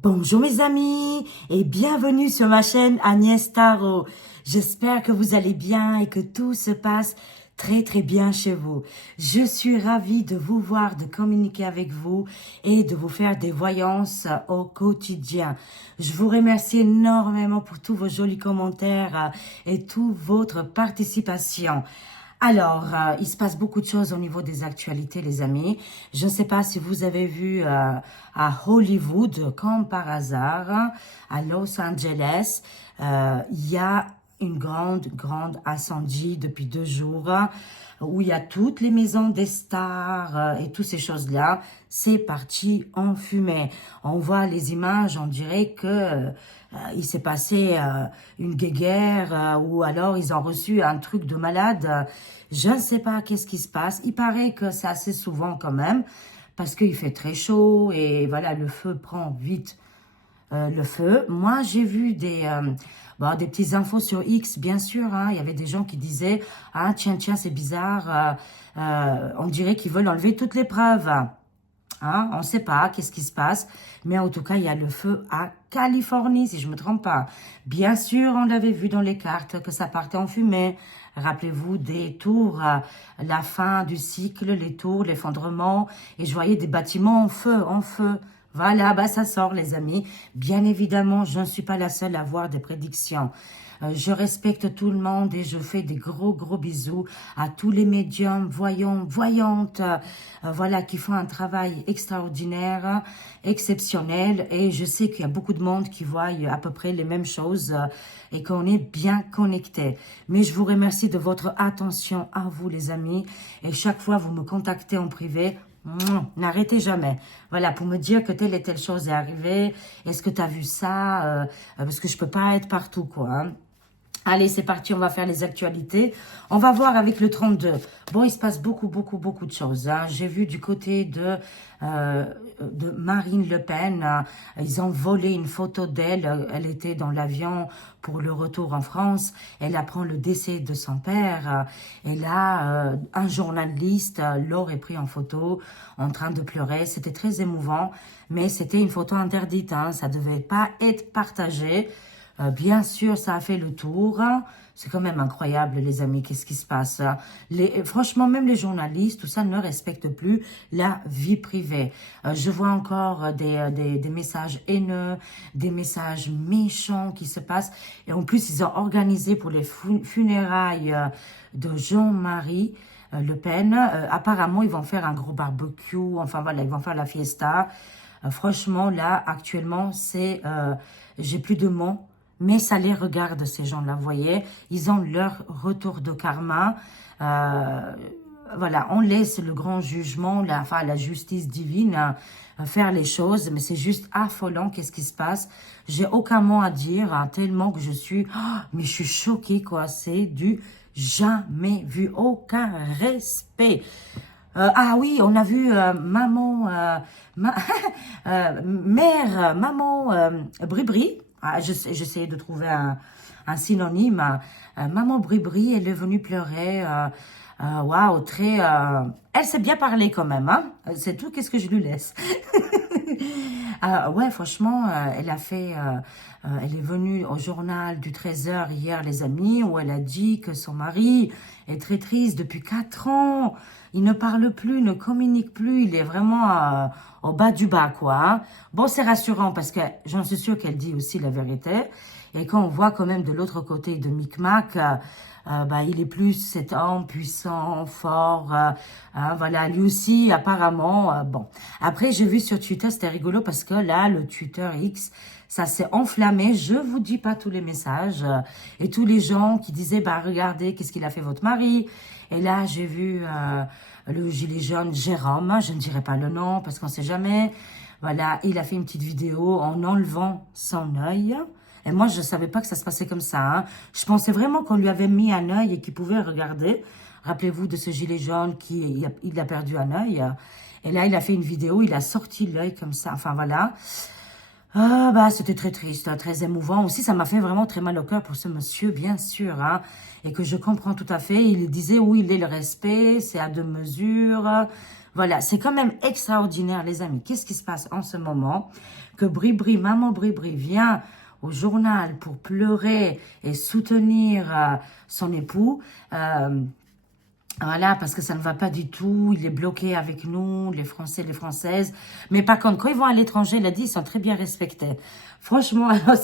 Bonjour mes amis et bienvenue sur ma chaîne Agnès Tarot. J'espère que vous allez bien et que tout se passe très bien chez vous. Je suis ravie de vous voir, de communiquer avec vous et de vous faire des voyances au quotidien. Je vous remercie énormément pour tous vos jolis commentaires et toute votre participation. Alors, il se passe beaucoup de choses au niveau des actualités, les amis. Je ne sais pas si vous avez vu à Hollywood, comme par hasard, à Los Angeles, il y a une grande incendie depuis 2 jours où il y a toutes les maisons des stars et toutes ces choses-là. C'est parti en fumée. On voit les images, on dirait que il s'est passé une guéguerre ou alors ils ont reçu un truc de malade. Je ne sais pas qu'est-ce qui se passe. Il paraît que c'est assez souvent quand même parce qu'il fait très chaud et voilà, le feu prend vite le feu. Moi, j'ai vu des petites infos sur X, bien sûr. Hein. Il y avait des gens qui disaient « Ah, tiens, c'est bizarre. On dirait qu'ils veulent enlever toutes les preuves. » Hein, on ne sait pas qu'est-ce qui se passe, mais en tout cas, il y a le feu à Californie, si je ne me trompe pas. Bien sûr, on l'avait vu dans les cartes que ça partait en fumée. Rappelez-vous des tours, la fin du cycle, les tours, l'effondrement, et je voyais des bâtiments en feu. Voilà, bah ça sort les amis. Bien évidemment, je ne suis pas la seule à voir des prédictions. Je respecte tout le monde et je fais des gros bisous à tous les médiums, voyants, voyantes, voilà, qui font un travail extraordinaire, exceptionnel. Et je sais qu'il y a beaucoup de monde qui voit à peu près les mêmes choses et qu'on est bien connectés. Mais je vous remercie de votre attention à vous les amis. Et chaque fois, vous me contactez en privé. N'arrêtez jamais. Voilà, pour me dire que telle et telle chose est arrivée. Est-ce que tu as vu ça parce que je peux pas être partout, quoi. Hein. Allez, c'est parti, on va faire les actualités. On va voir avec le 32. Bon, il se passe beaucoup de choses. Hein. J'ai vu du côté de Marine Le Pen, ils ont volé une photo d'elle. Elle était dans l'avion pour le retour en France. Elle apprend le décès de son père. Et là, un journaliste l'aurait pris en photo en train de pleurer. C'était très émouvant, mais c'était une photo interdite. Hein. Ça devait pas être partagé. Bien sûr, ça a fait le tour. C'est quand même incroyable, les amis, qu'est-ce qui se passe. Franchement, même les journalistes, tout ça ne respecte plus la vie privée. Je vois encore des messages haineux, des messages méchants qui se passent. Et en plus, ils ont organisé pour les funérailles de Jean-Marie Le Pen. Apparemment, ils vont faire un gros barbecue. Enfin, voilà, ils vont faire la fiesta. Franchement, là, actuellement, j'ai plus de mots. Mais ça les regarde, ces gens-là, vous voyez. Ils ont leur retour de karma. Voilà, on laisse le grand jugement, la justice divine faire les choses. Mais c'est juste affolant, qu'est-ce qui se passe. J'ai aucun mot à dire, hein, tellement que je suis... mais je suis choquée, quoi. C'est du jamais vu. Aucun respect. Ah oui, on a vu maman Bribri. Ah, j'essayais de trouver un synonyme. Maman Bribri, elle est venue pleurer. Waouh, très... elle sait bien parler quand même. Hein? C'est tout, qu'est-ce que je lui laisse. Ouais, franchement, elle est venue au journal du 13h hier, les amis, où elle a dit que son mari est très triste depuis 4 ans. Il ne parle plus, ne communique plus. Il est vraiment au bas du bas, quoi. Hein. Bon, c'est rassurant parce que j'en suis sûre qu'elle dit aussi la vérité. Et quand on voit quand même de l'autre côté de Micmac, il est plus cet homme puissant, fort. Voilà, lui aussi, apparemment. Bon, après, j'ai vu sur Twitter, c'était rigolo parce que là, le Twitter X, ça s'est enflammé. Je vous dis pas tous les messages et tous les gens qui disaient, regardez, qu'est-ce qu'il a fait votre mari. Et là, j'ai vu le gilet jaune Jérôme. Je ne dirai pas le nom parce qu'on sait jamais. Voilà, il a fait une petite vidéo en enlevant son œil. Et moi, je ne savais pas que ça se passait comme ça. Hein. Je pensais vraiment qu'on lui avait mis un œil et qu'il pouvait regarder. Rappelez-vous de ce gilet jaune il a perdu un œil. Et là, il a fait une vidéo, il a sorti l'œil comme ça. Enfin, voilà. C'était très triste, hein, très émouvant. Aussi, ça m'a fait vraiment très mal au cœur pour ce monsieur, bien sûr. Hein, et que je comprends tout à fait. Il disait, oui, il est le respect, c'est à 2 mesures. Voilà, c'est quand même extraordinaire, les amis. Qu'est-ce qui se passe en ce moment? Que Bribri, maman Bribri vient au journal pour pleurer et soutenir son époux. Voilà, parce que ça ne va pas du tout. Il est bloqué avec nous, les Français, les Françaises. Mais par contre, quand ils vont à l'étranger, il a dit, ils sont très bien respectés. Franchement, alors,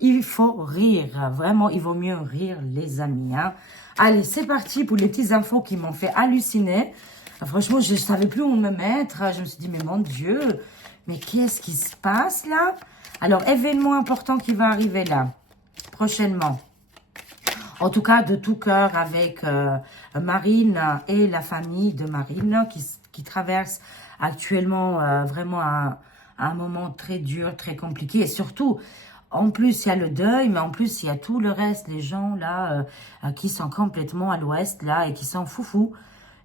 il faut rire. Vraiment, il vaut mieux rire, les amis. Hein. Allez, c'est parti pour les petites infos qui m'ont fait halluciner. Franchement, je ne savais plus où me mettre. Je me suis dit, mais mon Dieu, mais qu'est-ce qui se passe là? Alors, événement important qui va arriver là, prochainement. En tout cas, de tout cœur avec Marine et la famille de Marine qui traverse actuellement vraiment un moment très dur, très compliqué. Et surtout, en plus, il y a le deuil, mais en plus, il y a tout le reste, les gens là qui sont complètement à l'ouest là et qui sont foufous.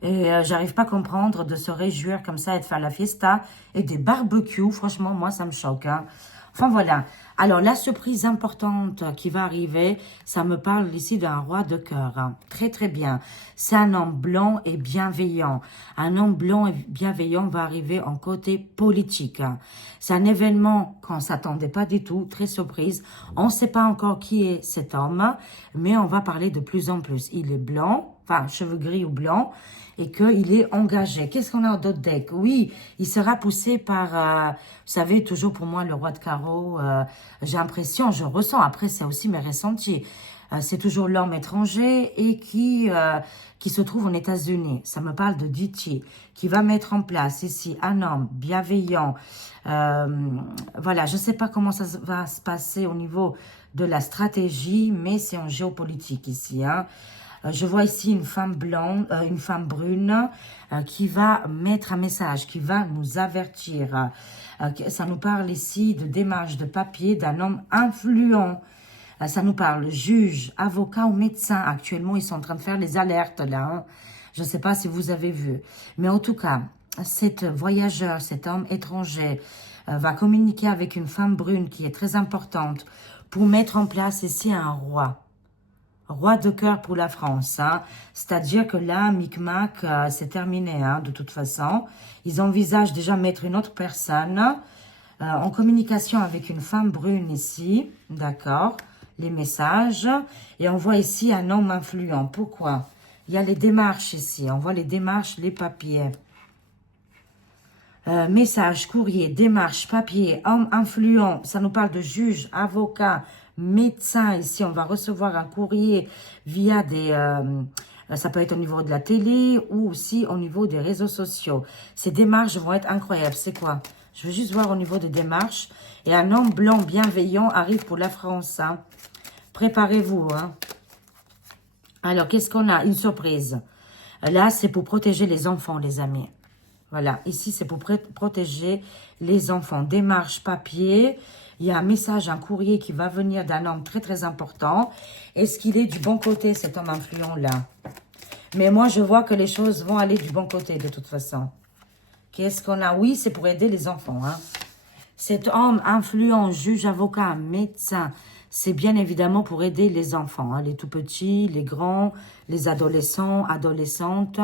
Et j'arrive pas à comprendre de se réjouir comme ça et de faire la fiesta et des barbecues. Franchement, moi, ça me choque. Hein. Enfin, voilà. Alors, la surprise importante qui va arriver, ça me parle ici d'un roi de cœur. Hein. Très, très bien. C'est un homme blanc et bienveillant. Un homme blanc et bienveillant va arriver en côté politique. Hein. C'est un événement qu'on ne s'attendait pas du tout, très surprise. On ne sait pas encore qui est cet homme, mais on va parler de plus en plus. Il est blanc, enfin, cheveux gris ou blancs, et qu'il est engagé. Qu'est-ce qu'on a en d'autres deck? Oui, il sera poussé par, vous savez, toujours pour moi, le roi de carreau, j'ai l'impression, je ressens, après c'est aussi mes ressentis, c'est toujours l'homme étranger et qui se trouve aux États-Unis. Ça me parle de Diti, qui va mettre en place ici un homme bienveillant. Voilà, je ne sais pas comment ça va se passer au niveau de la stratégie, mais c'est en géopolitique ici, hein. Je vois ici une femme blanche, une femme brune qui va mettre un message, qui va nous avertir. Ça nous parle ici de démarche de papier d'un homme influent. Ça nous parle juge, avocat ou médecin. Actuellement, ils sont en train de faire les alertes là. Hein. Je ne sais pas si vous avez vu. Mais en tout cas, cet voyageur, cet homme étranger va communiquer avec une femme brune qui est très importante pour mettre en place ici un roi. Roi de cœur pour la France, hein. C'est-à-dire que là, Micmac, c'est terminé, hein, de toute façon. Ils envisagent déjà mettre une autre personne en communication avec une femme brune ici, d'accord, les messages. Et on voit ici un homme influent. Pourquoi? Il y a les démarches ici, on voit les démarches, les papiers. Message, courrier, démarche, papier, homme influent, ça nous parle de juge, avocat, médecin. Ici, on va recevoir un courrier via des... ça peut être au niveau de la télé ou aussi au niveau des réseaux sociaux. Ces démarches vont être incroyables. C'est quoi? Je veux juste voir au niveau des démarches. Et un homme blanc bienveillant arrive pour la France. Hein. Préparez-vous. Hein. Alors, qu'est-ce qu'on a? Une surprise. Là, c'est pour protéger les enfants, les amis. Voilà, ici, c'est pour protéger les enfants. Démarche, papier. Il y a un message, un courrier qui va venir d'un homme très, très important. Est-ce qu'il est du bon côté, cet homme influent-là? Mais moi, je vois que les choses vont aller du bon côté, de toute façon. Qu'est-ce qu'on a? Oui, c'est pour aider les enfants. Hein. Cet homme influent, juge, avocat, médecin, c'est bien évidemment pour aider les enfants. Hein, les tout-petits, les grands, les adolescents, adolescentes.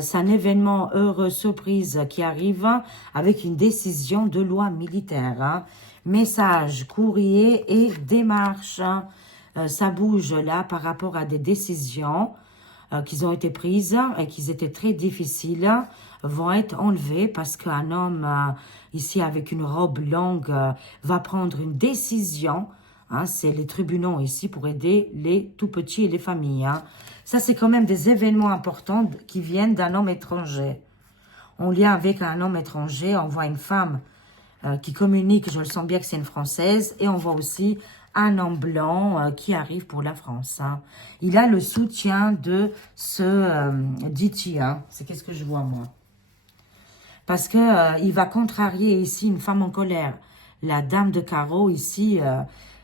C'est un événement heureux, surprise qui arrive avec une décision de loi militaire. Hein. Message, courrier et démarche. Hein. Ça bouge là par rapport à des décisions qui ont été prises et qui étaient très difficiles vont être enlevées parce qu'un homme ici avec une robe longue va prendre une décision. Hein, c'est les tribunaux ici pour aider les tout-petits et les familles. Hein. Ça, c'est quand même des événements importants qui viennent d'un homme étranger. En lien avec un homme étranger, on voit une femme qui communique, je le sens bien que c'est une Française, et on voit aussi un homme blanc qui arrive pour la France. Hein. Il a le soutien de ce Diti, hein. C'est qu'est-ce que je vois, moi. Parce que il va contrarier ici une femme en colère. La dame de carreau, ici,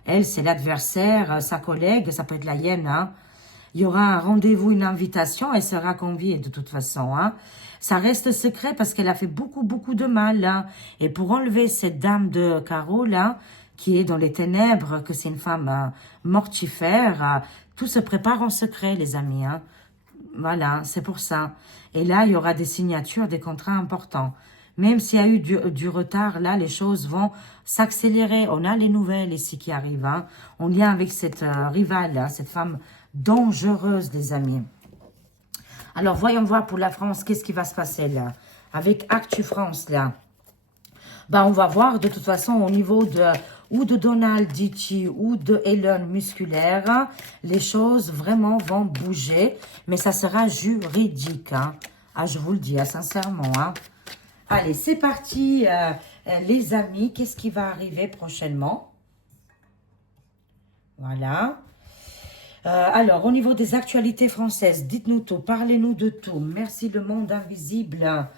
elle, c'est l'adversaire, sa collègue, ça peut être la hyène, hein. Il y aura un rendez-vous, une invitation, elle sera conviée de toute façon. Hein. Ça reste secret parce qu'elle a fait beaucoup, beaucoup de mal. Hein. Et pour enlever cette dame de carreau, là, qui est dans les ténèbres, que c'est une femme mortifère, tout se prépare en secret, les amis. Hein. Voilà, c'est pour ça. Et là, il y aura des signatures, des contrats importants. Même s'il y a eu du retard, là, les choses vont s'accélérer. On a les nouvelles ici qui arrivent, hein, en lien avec cette rivale, là, cette femme dangereuse, les amis. Alors, voyons voir pour la France, qu'est-ce qui va se passer, là, avec Actu France, là. Ben, on va voir, de toute façon, au niveau de ou de Donald Dichi ou de Elon Musculaire, les choses vraiment vont bouger, mais ça sera juridique, hein. Ah, je vous le dis, hein, sincèrement, hein. Allez, c'est parti, les amis. Qu'est-ce qui va arriver prochainement? Voilà. Alors, au niveau des actualités françaises, dites-nous tout, parlez-nous de tout. Merci le monde invisible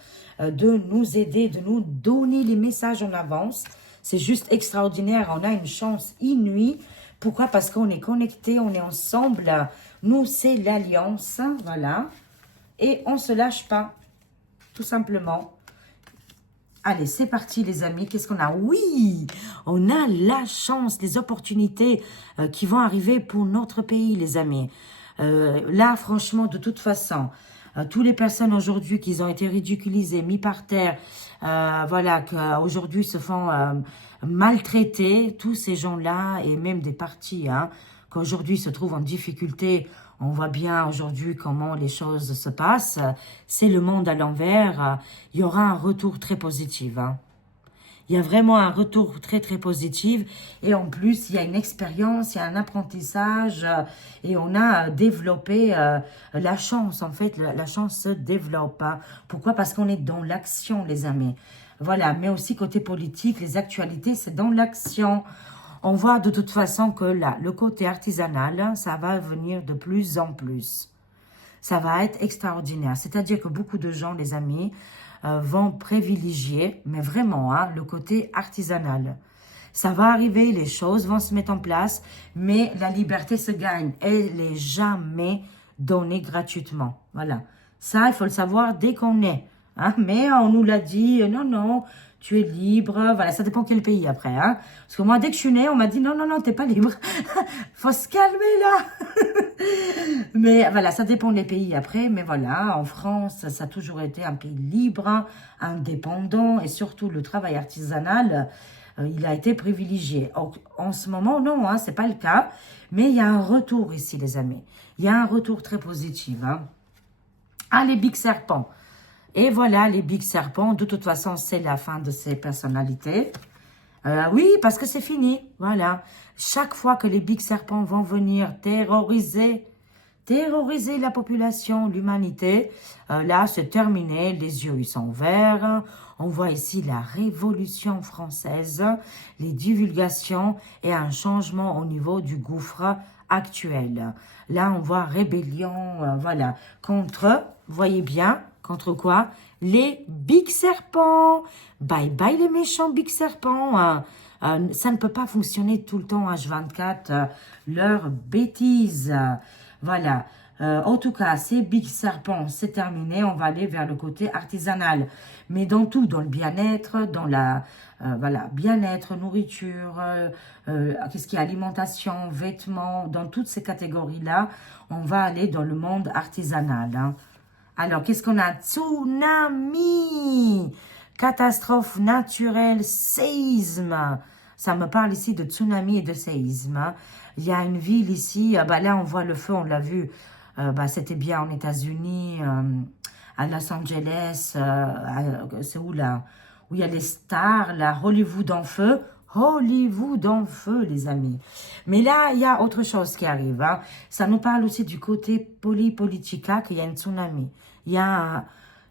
de nous aider, de nous donner les messages en avance. C'est juste extraordinaire, on a une chance inouïe. Pourquoi? Parce qu'on est connectés, on est ensemble. Nous, c'est l'alliance, voilà. Et on ne se lâche pas, tout simplement. Allez, c'est parti les amis. Qu'est-ce qu'on a? Oui, on a la chance, les opportunités qui vont arriver pour notre pays les amis. Là, franchement, de toute façon, toutes les personnes aujourd'hui qui ont été ridiculisées, mis par terre, voilà, qu'aujourd'hui se font maltraiter, tous ces gens-là et même des partis, hein, qu'aujourd'hui se trouvent en difficulté. On voit bien aujourd'hui comment les choses se passent. C'est le monde à l'envers. Il y aura un retour très positif, hein. Il y a vraiment un retour très, très positif. Et en plus, il y a une expérience, il y a un apprentissage. Et on a développé la chance. En fait, la chance se développe, hein. Pourquoi? Parce qu'on est dans l'action, les amis. Voilà, mais aussi côté politique, les actualités, c'est dans l'action. On voit de toute façon que là, le côté artisanal, ça va venir de plus en plus. Ça va être extraordinaire. C'est-à-dire que beaucoup de gens, les amis, vont privilégier, mais vraiment, hein, le côté artisanal. Ça va arriver, les choses vont se mettre en place, mais la liberté se gagne. Elle n'est jamais donnée gratuitement. Voilà. Ça, il faut le savoir dès qu'on est. Hein? Mais on nous l'a dit, non, non, tu es libre. Voilà, ça dépend quel pays après. Hein? Parce que moi, dès que je suis née, on m'a dit, non, non, non, t'es pas libre. Faut se calmer là. Mais voilà, ça dépend des pays après. Mais voilà, en France, ça a toujours été un pays libre, indépendant. Et surtout, le travail artisanal, il a été privilégié. En ce moment, non, hein, c'est pas le cas. Mais il y a un retour ici, les amis. Il y a un retour très positif. Hein. Ah, les big serpents. Et voilà, les big serpents, de toute façon, c'est la fin de ces personnalités. Oui, parce que c'est fini, voilà. Chaque fois que les big serpents vont venir terroriser la population, l'humanité, là, c'est terminé, les yeux, ils sont verts. On voit ici la Révolution française, les divulgations et un changement au niveau du gouffre actuel. Là, on voit rébellion, voilà, contre, voyez bien, contre quoi? Les big serpents. Bye bye les méchants big serpents. Ça ne peut pas fonctionner tout le temps H24. Leurs bêtises. Voilà. En tout cas, ces big serpents, c'est terminé. On va aller vers le côté artisanal. Mais dans tout, dans le bien-être, dans la voilà, bien-être, nourriture, qu'est-ce qu'il y a, alimentation, vêtements, dans toutes ces catégories-là, on va aller dans le monde artisanal, hein. Alors, qu'est-ce qu'on a? Tsunami, catastrophe naturelle, séisme. Ça me parle ici de tsunami et de séisme, hein. Il y a une ville ici, bah là on voit le feu, on l'a vu. Bah, c'était bien en États-Unis, à Los Angeles, c'est où là? Où il y a les stars, là, Hollywood en feu. Hollywood en feu, les amis. Mais là, il y a autre chose qui arrive, hein. Ça nous parle aussi du côté politica, qu'il y a un tsunami. Il y a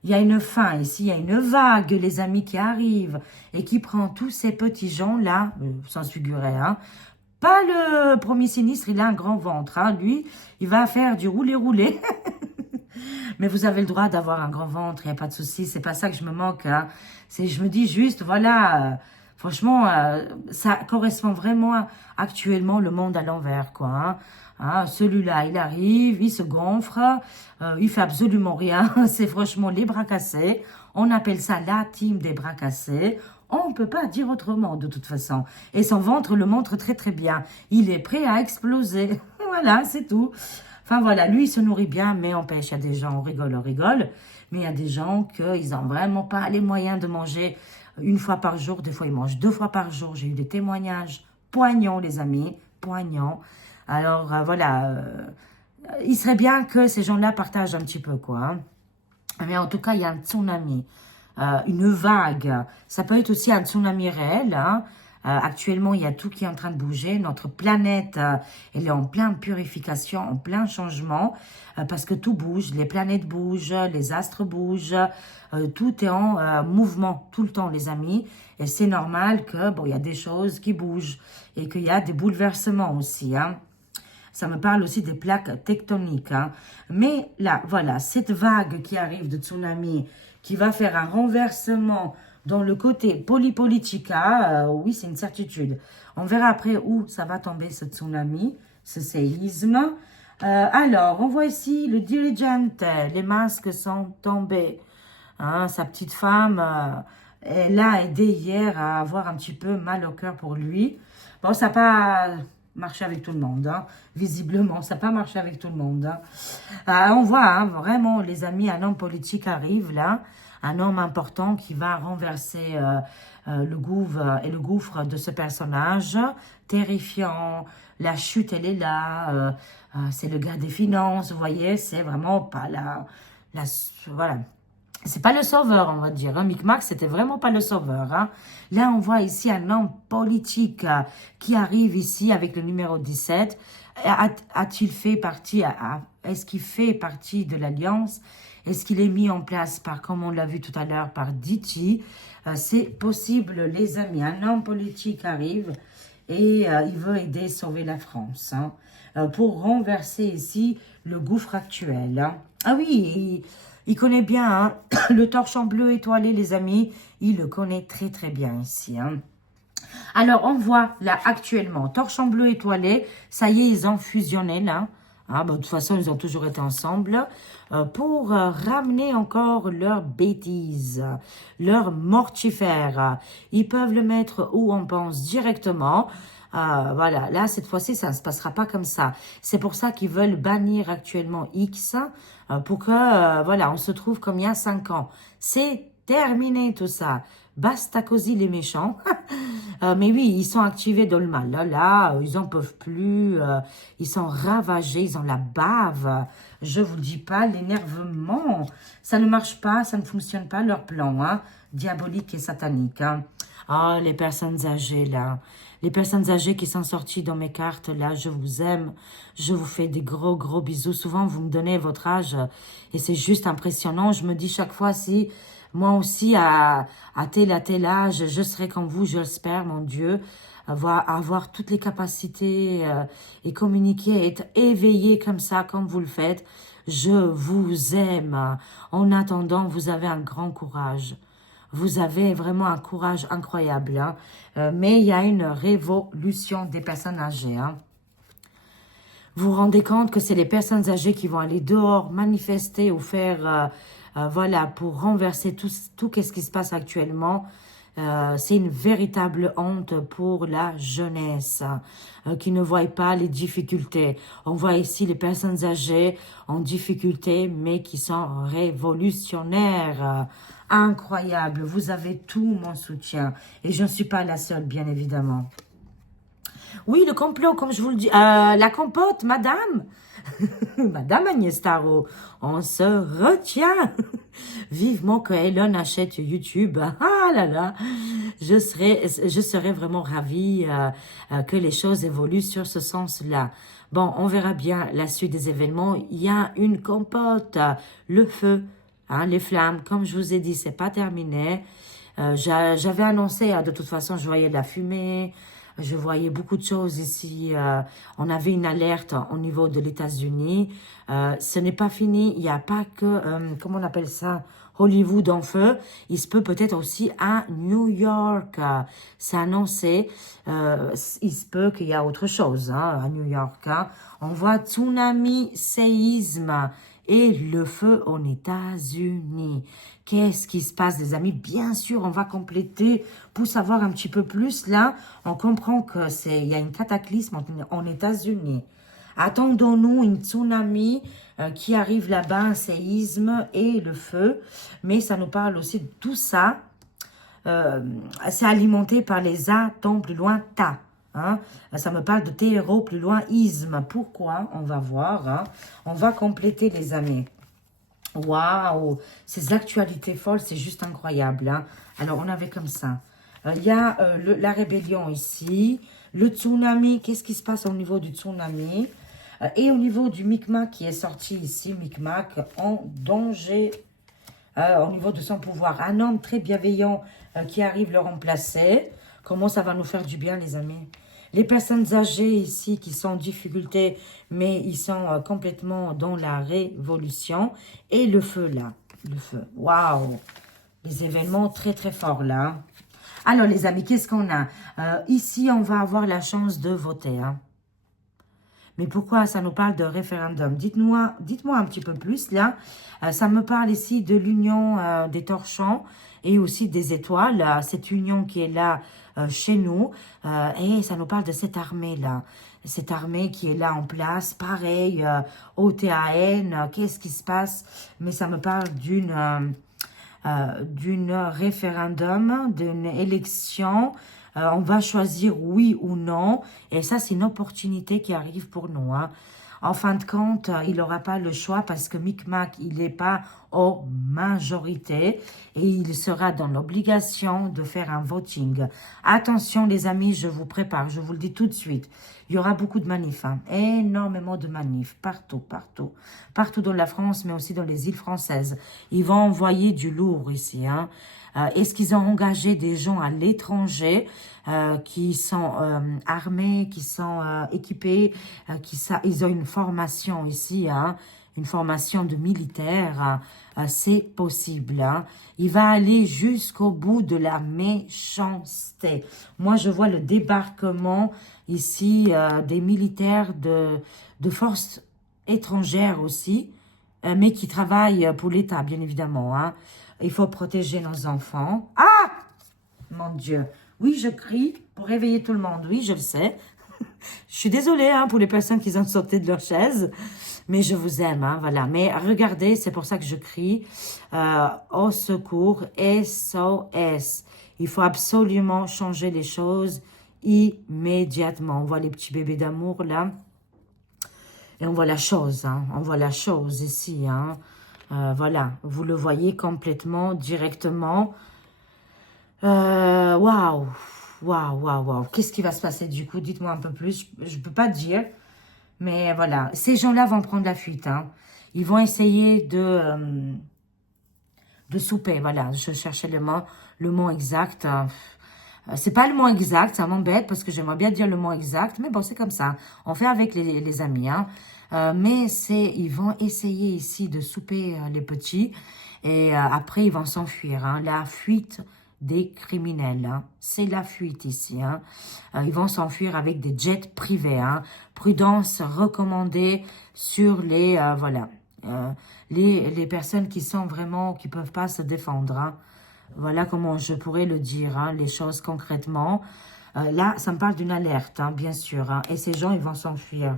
une fin ici, il y a une vague, les amis, qui arrive et qui prend tous ces petits gens-là, sans figurer, hein. Pas le premier sinistre, il a un grand ventre, hein. Lui, il va faire du rouler-rouler. Mais vous avez le droit d'avoir un grand ventre, il n'y a pas de souci. C'est pas ça que je me moque, hein. Je me dis juste, voilà, franchement, ça correspond vraiment actuellement le monde à l'envers, quoi, hein. Hein, celui-là, il arrive, il se gonfre, il fait absolument rien. C'est franchement les bras cassés. On appelle ça la team des bras cassés. On ne peut pas dire autrement, de toute façon. Et son ventre le montre très, très bien. Il est prêt à exploser. Voilà, c'est tout. Enfin voilà, lui, il se nourrit bien, mais on pêche. Il y a des gens, on rigole. Mais il y a des gens qu'ils n'ont vraiment pas les moyens de manger une fois par jour. Des fois, ils mangent 2 fois par jour. J'ai eu des témoignages poignants, les amis, poignants. Alors voilà, il serait bien que ces gens-là partagent un petit peu, quoi. Hein. Mais en tout cas, il y a un tsunami, une vague. Ça peut être aussi un tsunami réel. Hein. Actuellement, il y a tout qui est en train de bouger. Notre planète, elle est en pleine purification, en plein changement, parce que tout bouge. Les planètes bougent, les astres bougent. Tout est en mouvement tout le temps, les amis. Et c'est normal que, bon, il y a des choses qui bougent et qu'il y a des bouleversements aussi, hein. Ça me parle aussi des plaques tectoniques. Hein. Mais là, voilà, cette vague qui arrive de tsunami, qui va faire un renversement dans le côté polypolitica, oui, c'est une certitude. On verra après où ça va tomber ce tsunami, ce séisme. Alors, on voit ici le Diligent, les masques sont tombés. Hein, sa petite femme, elle l'a aidé hier à avoir un petit peu mal au cœur pour lui. Bon, ça n'a pas marché avec tout le monde, hein. Visiblement, ça n'a pas marché avec tout le monde. Hein. On voit, hein, vraiment, les amis, un homme politique arrive là, un homme important qui va renverser le gouffre de ce personnage, terrifiant. La chute, elle est là, c'est le gars des finances, vous voyez, c'est vraiment pas voilà. C'est pas le sauveur, on va dire. Hein. Micmac, c'était vraiment pas le sauveur. Hein. Là, on voit ici un homme politique qui arrive ici avec le numéro 17. A-t-il fait partie, est-ce qu'il fait partie de l'Alliance? Est-ce qu'il est mis en place par, comme on l'a vu tout à l'heure, par Diti? C'est possible, les amis. Un homme politique arrive et il veut aider, sauver la France. Hein, pour renverser ici le gouffre actuel. Hein. Ah oui, il connaît bien hein, le torchon bleu étoilé, les amis. Il le connaît très, très bien ici. Hein. Alors, on voit là actuellement, torchon bleu étoilé. Ça y est, ils ont fusionné là. Ah, bah, de toute façon, ils ont toujours été ensemble pour ramener encore leurs bêtises, leurs mortifères. Ils peuvent le mettre où on pense directement. Voilà, là, cette fois-ci, ça ne se passera pas comme ça. C'est pour ça qu'ils veulent bannir actuellement X pour que, voilà, on se trouve comme il y a 5 ans. C'est terminé tout ça. Basta così les méchants. Mais oui, ils sont activés dans le mal. Là, ils n'en peuvent plus. Ils sont ravagés, ils ont la bave. Je vous dis pas, l'énervement. Ça ne marche pas, ça ne fonctionne pas, leur plan. Hein, diabolique et satanique. Hein. Oh, les personnes âgées, là. Les personnes âgées qui sont sorties dans mes cartes, là, je vous aime. Je vous fais des gros, gros bisous. Souvent, vous me donnez votre âge et c'est juste impressionnant. Je me dis chaque fois, si moi aussi, à tel âge, je serai comme vous, j'espère, mon Dieu, avoir toutes les capacités et communiquer, être éveillé comme ça, comme vous le faites. Je vous aime. En attendant, vous avez un grand courage. Vous avez vraiment un courage incroyable. Hein? Mais il y a une révolution des personnes âgées. Hein? Vous vous rendez compte que c'est les personnes âgées qui vont aller dehors manifester ou faire, voilà, pour renverser tout ce qui se passe actuellement. C'est une véritable honte pour la jeunesse qui ne voit pas les difficultés. On voit ici les personnes âgées en difficulté, mais qui sont révolutionnaires. Incroyable, vous avez tout mon soutien. Et je ne suis pas la seule, bien évidemment. Oui, le complot, comme je vous le dis. La compote, madame. Madame Agnès Tarot, on se retient. Vivement que Elon achète YouTube. Ah là là, je serais vraiment ravie que les choses évoluent sur ce sens-là. Bon, on verra bien la suite des événements. Il y a une compote, le feu, hein, les flammes. Comme je vous ai dit, c'est pas terminé. J'avais annoncé, de toute façon, je voyais de la fumée. Je voyais beaucoup de choses ici. On avait une alerte au niveau de l'États-Unis. Ce n'est pas fini. Il n'y a pas que, comment on appelle ça, Hollywood en feu. Il se peut peut-être aussi à New York. C'est annoncé. Il se peut qu'il y a autre chose hein, à New York. Hein. On voit tsunami, séisme et le feu aux États-Unis. Qu'est-ce qui se passe, les amis? Bien sûr, on va compléter pour savoir un petit peu plus. Là, on comprend que il y a une cataclysme en États-Unis. Attendons-nous une tsunami qui arrive là-bas, un séisme et le feu. Mais ça nous parle aussi de tout ça. C'est alimenté par les A, ton, plus loin, ta. Hein? Ça me parle de tes héros, plus loin, isme. Pourquoi? On va voir. Hein? On va compléter, les amis. Waouh! Ces actualités folles, c'est juste incroyable. Hein? Alors, on avait comme ça. Il y a la rébellion ici. Le tsunami. Qu'est-ce qui se passe au niveau du tsunami? Et au niveau du Micmac qui est sorti ici. Micmac en danger. Au niveau de son pouvoir. Un homme très bienveillant qui arrive le remplacer. Comment ça va nous faire du bien, les amis? Les personnes âgées ici qui sont en difficulté, mais ils sont complètement dans la révolution. Et le feu, là. Le feu. Waouh! Les événements très, très forts, là. Alors, les amis, qu'est-ce qu'on a? Ici, on va avoir la chance de voter. Hein. Mais pourquoi ça nous parle de référendum? Dites-moi un petit peu plus, là. Ça me parle ici de l'union des torchons et aussi des étoiles. Cette union qui est là chez nous. Et ça nous parle de cette armée-là. Cette armée qui est là en place. Pareil, OTAN, qu'est-ce qui se passe? Mais ça me parle d'une référendum, d'une élection. On va choisir oui ou non. Et ça, c'est une opportunité qui arrive pour nous. Hein. En fin de compte, il n'aura pas le choix parce que Micmac, il n'est pas aux majorités et il sera dans l'obligation de faire un voting. Attention les amis, je vous prépare, je vous le dis tout de suite. Il y aura beaucoup de manifs, hein, énormément de manifs, partout, partout. Partout dans la France, mais aussi dans les îles françaises. Ils vont envoyer du lourd ici. Hein. Est-ce qu'ils ont engagé des gens à l'étranger qui sont armés, qui sont équipés, ils ont une formation ici, hein, une formation de militaire, c'est possible. Hein. Il va aller jusqu'au bout de la méchanceté. Moi, je vois le débarquement ici des militaires de forces étrangères aussi, mais qui travaillent pour l'État, bien évidemment. Hein. Il faut protéger nos enfants. Ah! Mon Dieu. Oui, je crie pour réveiller tout le monde. Oui, je le sais. Je suis désolée hein, pour les personnes qui ont sauté de leur chaise. Mais je vous aime, hein, voilà. Mais regardez, c'est pour ça que je crie. Au secours, SOS. Il faut absolument changer les choses immédiatement. On voit les petits bébés d'amour, là. Et on voit la chose, hein. On voit la chose ici, hein. Voilà, vous le voyez complètement, directement. Waouh, waouh, waouh, waouh. Qu'est-ce qui va se passer du coup? Dites-moi un peu plus. Je ne peux pas dire. Mais voilà, ces gens-là vont prendre la fuite. Hein. Ils vont essayer de souper. Voilà, je cherchais le mot exact. C'est pas le mot exact, ça m'embête parce que j'aimerais bien dire le mot exact. Mais bon, c'est comme ça. On fait avec les amis. Hein. Mais ils vont essayer ici de souper les petits. Et après, ils vont s'enfuir. Hein. La fuite des criminels. Hein. C'est la fuite ici. Hein. Ils vont s'enfuir avec des jets privés. Hein. Prudence recommandée sur voilà, les personnes qui sont vraiment, qui peuvent pas se défendre. Hein. Voilà comment je pourrais le dire, hein, les choses concrètement. Là, ça me parle d'une alerte, hein, bien sûr. Hein, et ces gens, ils vont s'enfuir.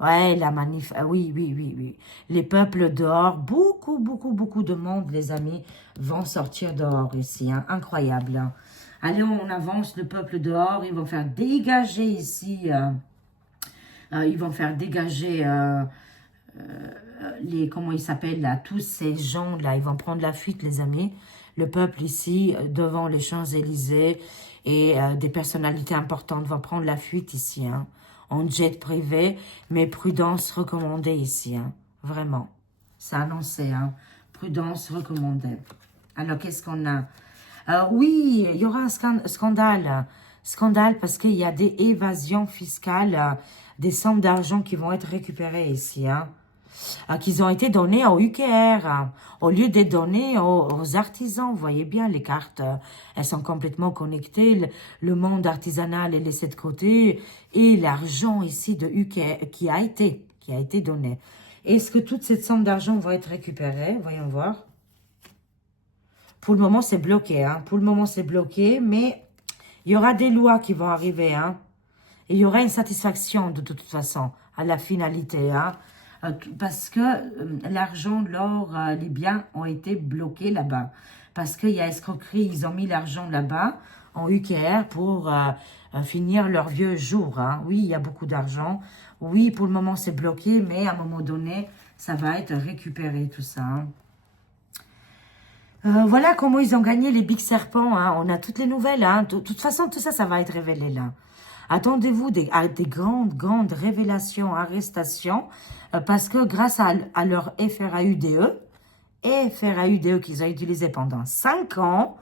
Ouais, la manif, oui, oui, oui, oui. Les peuples dehors, beaucoup, beaucoup, beaucoup de monde, les amis, vont sortir dehors ici. Hein, incroyable. Hein. Allez, on avance, le peuple dehors, ils vont faire dégager ici, ils vont faire dégager comment ils s'appellent là, tous ces gens-là, ils vont prendre la fuite, les amis. Le peuple ici, devant les Champs-Élysées, et des personnalités importantes vont prendre la fuite ici, hein. En jet privé, mais prudence recommandée ici, hein. Vraiment. C'est annoncé, hein. Prudence recommandée. Alors, qu'est-ce qu'on a? Oui, il y aura un scandale. Scandale parce qu'il y a des évasions fiscales, des sommes d'argent qui vont être récupérées ici, hein. Qui ont été donnés au UKR, hein, au lieu d'être donnés aux artisans. Vous voyez bien, les cartes, elles sont complètement connectées. Le monde artisanal est laissé de côté. Et l'argent ici de UKR qui a été donné. Est-ce que toute cette somme d'argent va être récupérée? Voyons voir. Pour le moment, c'est bloqué. Hein. Pour le moment, c'est bloqué. Mais il y aura des lois qui vont arriver. Hein. Et il y aura une satisfaction de toute façon à la finalité, hein. Parce que l'argent, l'or, les biens ont été bloqués là-bas. Parce qu'il y a escroquerie, ils ont mis l'argent là-bas en UKR pour finir leur vieux jour, hein. Oui, il y a beaucoup d'argent. Oui, pour le moment, c'est bloqué, mais à un moment donné, ça va être récupéré, tout ça, hein. Voilà comment ils ont gagné les Big Serpents, hein. On a toutes les nouvelles, hein. De toute façon, tout ça, ça va être révélé là. Attendez-vous à des grandes, grandes révélations, arrestations, parce que grâce à leur FRAUDE qu'ils ont utilisé pendant 5 ans,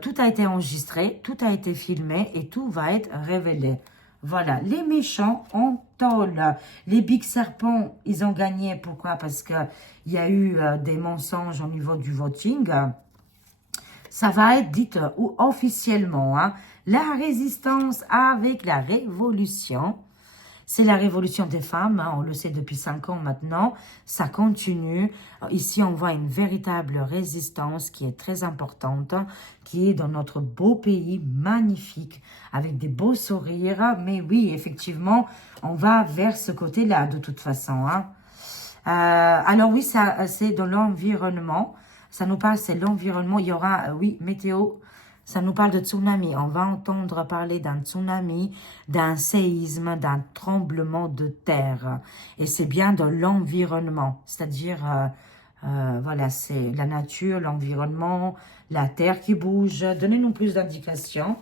tout a été enregistré, tout a été filmé et tout va être révélé. Voilà, les méchants en tôle. Les Big Serpents, ils ont gagné. Pourquoi? Parce qu'il y a eu des mensonges au niveau du voting. Ça va être dit officiellement, hein. La résistance avec la révolution. C'est la révolution des femmes, hein, on le sait depuis 5 ans maintenant, ça continue. Ici, on voit une véritable résistance qui est très importante, hein, qui est dans notre beau pays magnifique, avec des beaux sourires. Mais oui, effectivement, on va vers ce côté-là de toute façon, hein. Alors oui, ça c'est dans l'environnement. Ça nous parle, c'est l'environnement. Il y aura, oui, météo. Ça nous parle de tsunami. On va entendre parler d'un tsunami, d'un séisme, d'un tremblement de terre. Et c'est bien dans l'environnement. C'est-à-dire, voilà, c'est la nature, l'environnement, la terre qui bouge. Donnez-nous plus d'indications.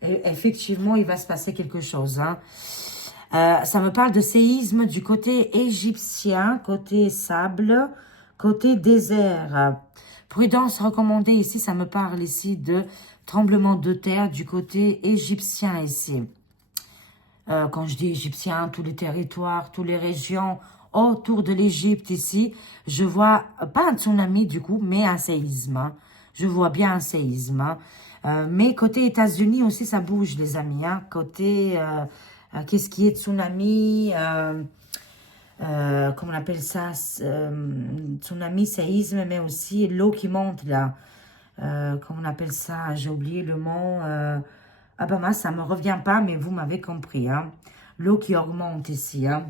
Et effectivement, il va se passer quelque chose, hein. Ça me parle de séisme du côté égyptien, côté sable, côté désert. Prudence recommandée ici, ça me parle ici de tremblement de terre du côté égyptien ici. Quand je dis égyptien, tous les territoires, toutes les régions autour de l'Égypte ici, je vois pas un tsunami du coup, mais un séisme, hein. Je vois bien un séisme, hein. Mais côté États-Unis aussi, ça bouge les amis, hein. Côté, qu'est-ce qui est tsunami, comment on appelle ça, tsunami, séisme, mais aussi l'eau qui monte là. Comment on appelle ça, j'ai oublié le mot. Ah ben moi, ça ne me revient pas, mais vous m'avez compris, hein. L'eau qui augmente ici, hein.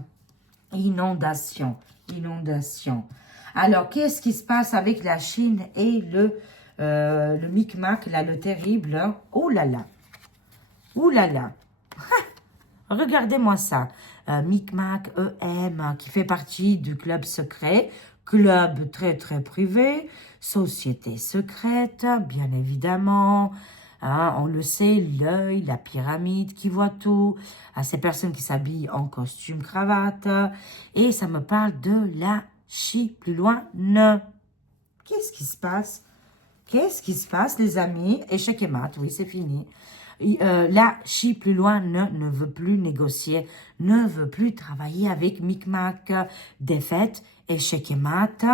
Inondation, inondation. Alors, qu'est-ce qui se passe avec la Chine et le Micmac, là, le terrible, hein? Oh là là, oh là là. Regardez-moi ça. Micmac EM, qui fait partie du club secret, club très très privé, société secrète, bien évidemment. Hein, on le sait, l'œil, la pyramide qui voit tout, à ces personnes qui s'habillent en costume, cravate. Et ça me parle de la chi, plus loin, ne. Qu'est-ce qui se passe? Qu'est-ce qui se passe, les amis? Échec et mat, oui, c'est fini. La chi plus loin ne veut plus négocier, ne veut plus travailler avec Micmac. Défaite, échec et mat.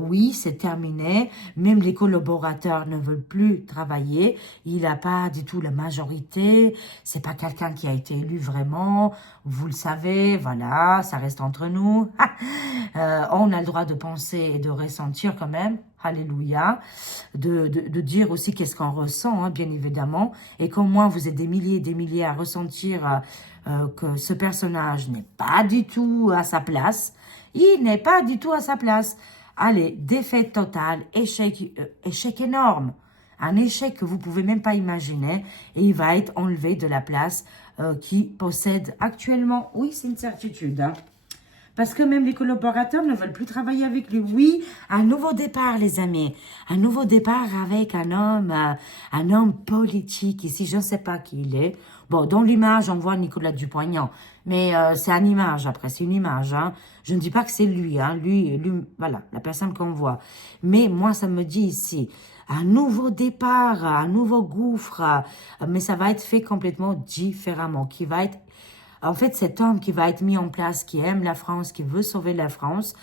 Oui, c'est terminé. Même les collaborateurs ne veulent plus travailler. Il n'a pas du tout la majorité. C'est pas quelqu'un qui a été élu vraiment. Vous le savez, voilà, ça reste entre nous. On a le droit de penser et de ressentir quand même. Alléluia, de dire aussi qu'est-ce qu'on ressent, hein, bien évidemment, et qu'au moins vous êtes des milliers à ressentir que ce personnage n'est pas du tout à sa place. Il n'est pas du tout à sa place. Allez, défaite totale, échec énorme. Un échec que vous pouvez même pas imaginer, et il va être enlevé de la place qu'il possède actuellement. Oui, c'est une certitude, hein. Parce que même les collaborateurs ne veulent plus travailler avec lui. Oui, un nouveau départ, les amis. Un nouveau départ avec un homme politique. Ici, je ne sais pas qui il est. Bon, dans l'image, on voit Nicolas Dupont-Aignan. Mais c'est une image, après, c'est une image, hein. Je ne dis pas que c'est lui, hein. Lui, voilà, la personne qu'on voit. Mais moi, ça me dit ici, un nouveau départ, un nouveau gouffre. Mais ça va être fait complètement différemment. Qui va être... En fait, cet homme qui va être mis en place, qui aime la France, qui veut sauver la France,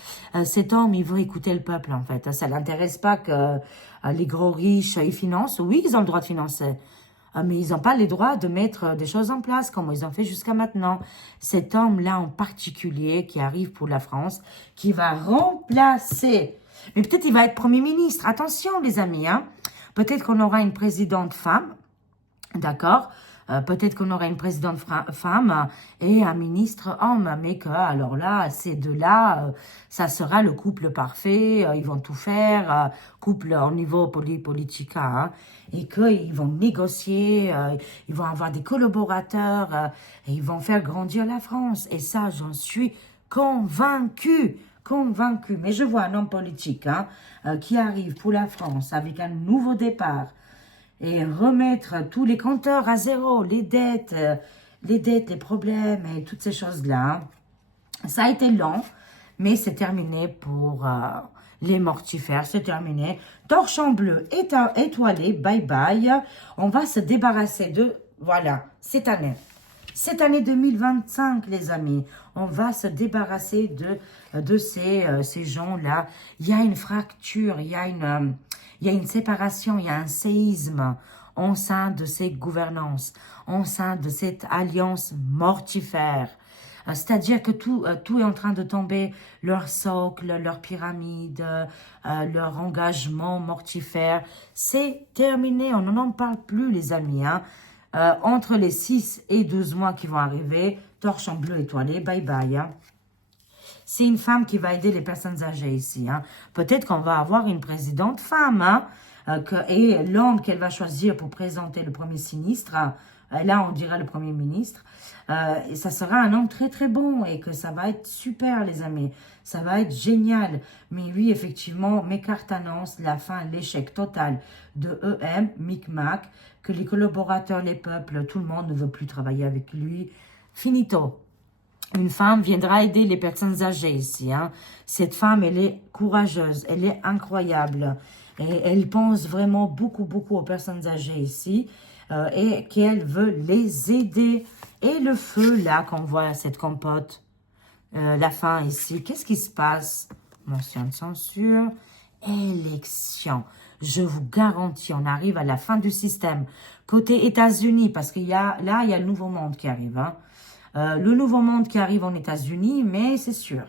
cet homme, il veut écouter le peuple, en fait. Ça l'intéresse pas que les gros riches, ils financent. Oui, ils ont le droit de financer. Mais ils n'ont pas le droit de mettre des choses en place, comme ils ont fait jusqu'à maintenant. Cet homme-là en particulier, qui arrive pour la France, qui va remplacer... Mais peut-être il va être Premier ministre. Attention, les amis, hein. Peut-être qu'on aura une présidente femme, d'accord. Peut-être qu'on aura une présidente femme et un ministre homme, mais que, alors là, ces deux-là, ça sera le couple parfait, ils vont tout faire, couple au niveau politique, hein, et qu'ils vont négocier, ils vont avoir des collaborateurs, et ils vont faire grandir la France. Et ça, j'en suis convaincue. Convaincu, mais je vois un homme politique qui arrive pour la France avec un nouveau départ et remettre tous les compteurs à zéro, les dettes, les problèmes et toutes ces choses-là. Ça a été long, mais c'est terminé pour les mortifères, c'est terminé. Torchon bleu étoilé, bye bye. On va se débarrasser de, voilà, cette année. Cette année 2025, les amis, on va se débarrasser de ces gens-là. Il y a une fracture, il y a une séparation, il y a un séisme au sein de ces gouvernances, au sein de cette alliance mortifère. C'est-à-dire que tout est en train de tomber, leur socle, leur pyramide, leur engagement mortifère. C'est terminé, on n'en parle plus, les amis, hein. Entre les 6 et 12 mois qui vont arriver, torche en bleu étoilé, bye bye. Hein. C'est une femme qui va aider les personnes âgées ici. Hein. Peut-être qu'on va avoir une présidente femme. Hein, et l'homme qu'elle va choisir pour présenter le premier sinistre, là on dirait le premier ministre, et ça sera un homme très très bon et que ça va être super, les amis. Ça va être génial. Mais oui, effectivement, mes cartes annoncent la fin, l'échec total de EM, Micmac, que les collaborateurs, les peuples, tout le monde ne veut plus travailler avec lui. Finito. Une femme viendra aider les personnes âgées ici. Hein. Cette femme, elle est courageuse, elle est incroyable. Et elle pense vraiment beaucoup aux personnes âgées ici. Et qu'elle veut les aider. Et le feu, là, qu'on voit, cette compote, la fin ici, qu'est-ce qui se passe? Mention de censure, élection. Je vous garantis, on arrive à la fin du système. Côté États-Unis, parce qu'il y a, là, il y a le Nouveau Monde qui arrive. Hein. Le Nouveau Monde qui arrive en États-Unis, mais c'est sûr.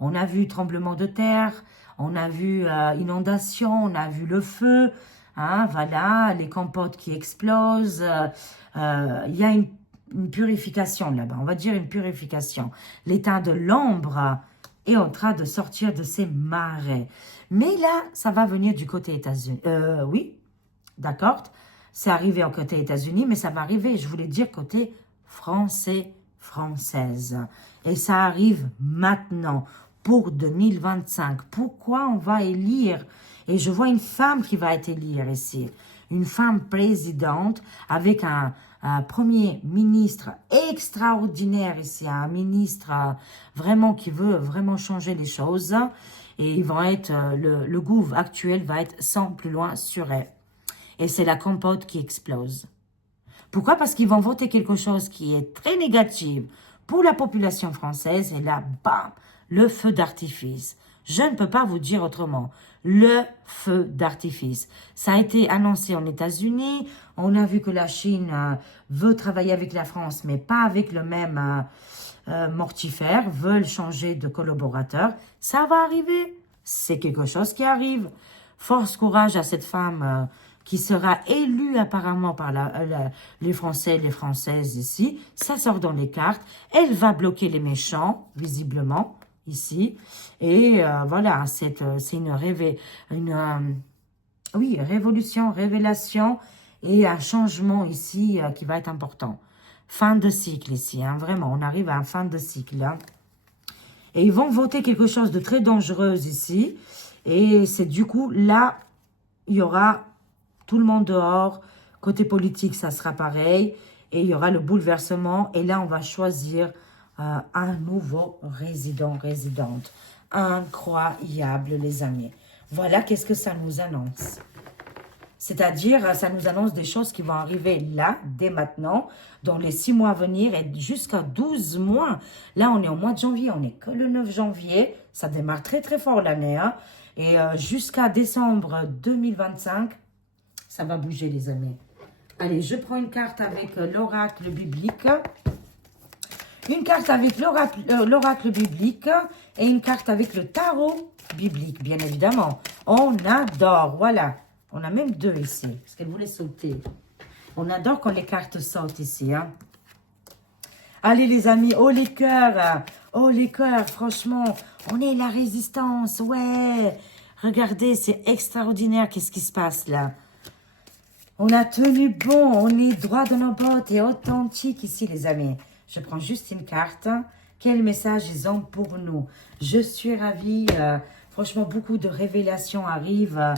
On a vu tremblement de terre, on a vu inondation, on a vu le feu. Hein, voilà, les compotes qui explosent. Il y a une purification là-bas, on va dire une purification. L'état de l'ombre est en train de sortir de ses marais. Mais là, ça va venir du côté États-Unis. Oui, d'accord. C'est arrivé au côté États-Unis, mais ça va arriver, je voulais dire, côté français, française. Et ça arrive maintenant, pour 2025. Pourquoi on va élire? Et je vois une femme qui va être élire ici. Une femme présidente avec un premier ministre extraordinaire ici. Un ministre vraiment qui veut vraiment changer les choses. Et ils vont être, le gouv actuel va être sans plus loin sur elle. Et c'est la compote qui explose. Pourquoi? Parce qu'ils vont voter quelque chose qui est très négatif pour la population française. Et là, bam, le feu d'artifice. Je ne peux pas vous dire autrement. Le feu d'artifice. Ça a été annoncé en États-Unis. On a vu que la Chine veut travailler avec la France, mais pas avec le même mortifère. Veulent changer de collaborateur. Ça va arriver. C'est quelque chose qui arrive. Force, courage à cette femme qui sera élue apparemment par les Français et les Françaises ici. Ça sort dans les cartes. Elle va bloquer les méchants, visiblement, ici. Et voilà, c'est une révolution, révélation et un changement ici qui va être important. Fin de cycle ici, hein, vraiment, on arrive à un fin de cycle. Hein. Et ils vont voter quelque chose de très dangereux ici. Et c'est du coup, là, il y aura tout le monde dehors. Côté politique, ça sera pareil. Et il y aura le bouleversement. Et là, on va choisir un nouveau résident, résidente. Incroyable, les amis. Voilà qu'est-ce que ça nous annonce. C'est-à-dire, ça nous annonce des choses qui vont arriver là, dès maintenant, dans les 6 mois à venir et jusqu'à 12 mois. Là, on est au mois de janvier, on n'est que le 9 janvier. Ça démarre très, très fort l'année. Hein. Et jusqu'à décembre 2025, ça va bouger, les amis. Allez, je prends une carte avec l'oracle biblique. Une carte avec l'oracle biblique et une carte avec le tarot biblique, bien évidemment. On adore, voilà. On a même 2 ici, parce qu'elle voulait sauter. On adore quand les cartes sortent ici. Hein. Allez les amis, oh les cœurs, franchement, on est la résistance, ouais. Regardez, c'est extraordinaire, qu'est-ce qui se passe là? On a tenu bon, on est droit dans nos bottes et authentique ici les amis. Je prends juste une carte. Quel message ils ont pour nous? Je suis ravie, franchement beaucoup de révélations arrivent.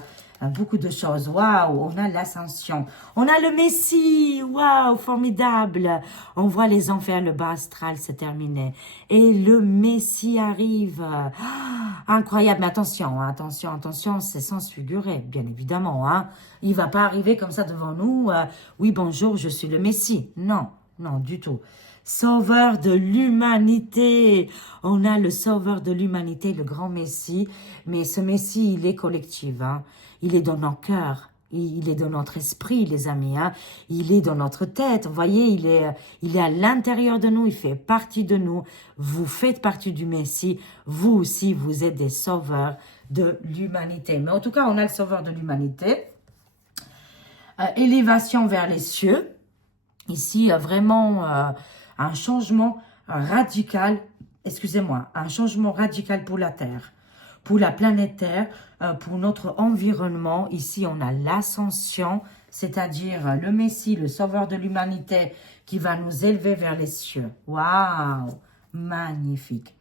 Beaucoup de choses. Waouh, on a l'ascension. On a le Messie. Waouh, formidable. On voit les enfers, le bas astral se terminer. Et le Messie arrive. Ah, incroyable. Mais attention, attention, attention, c'est sans se figurer, bien évidemment. Hein. Il ne va pas arriver comme ça devant nous. Oui, bonjour, je suis le Messie. Non, non, du tout. Sauveur de l'humanité. On a le sauveur de l'humanité, le grand Messie. Mais ce Messie, il est collectif. Hein. Il est dans nos cœurs. Il est dans notre esprit, les amis. Hein. Il est dans notre tête. Vous voyez, il est à l'intérieur de nous. Il fait partie de nous. Vous faites partie du Messie. Vous aussi, vous êtes des sauveurs de l'humanité. Mais en tout cas, on a le sauveur de l'humanité. Élévation vers les cieux. Ici, vraiment un changement radical. Excusez-moi, un changement radical pour la Terre. Pour la planète Terre, pour notre environnement. Ici, on a l'ascension, c'est-à-dire le Messie, le sauveur de l'humanité, qui va nous élever vers les cieux. Waouh, magnifique.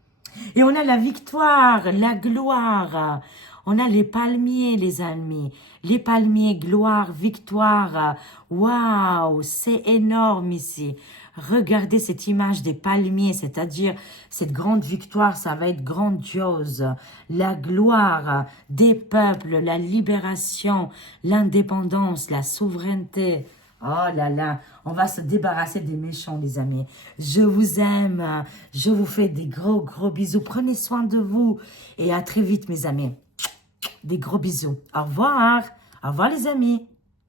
Et on a la victoire, la gloire. On a les palmiers, les amis. Les palmiers, gloire, victoire. Waouh, c'est énorme ici. Regardez cette image des palmiers, c'est-à-dire cette grande victoire, ça va être grandiose. La gloire des peuples, la libération, l'indépendance, la souveraineté. Oh là là, on va se débarrasser des méchants, les amis. Je vous aime, je vous fais des gros, gros bisous. Prenez soin de vous et à très vite, mes amis. Des gros bisous. Au revoir les amis.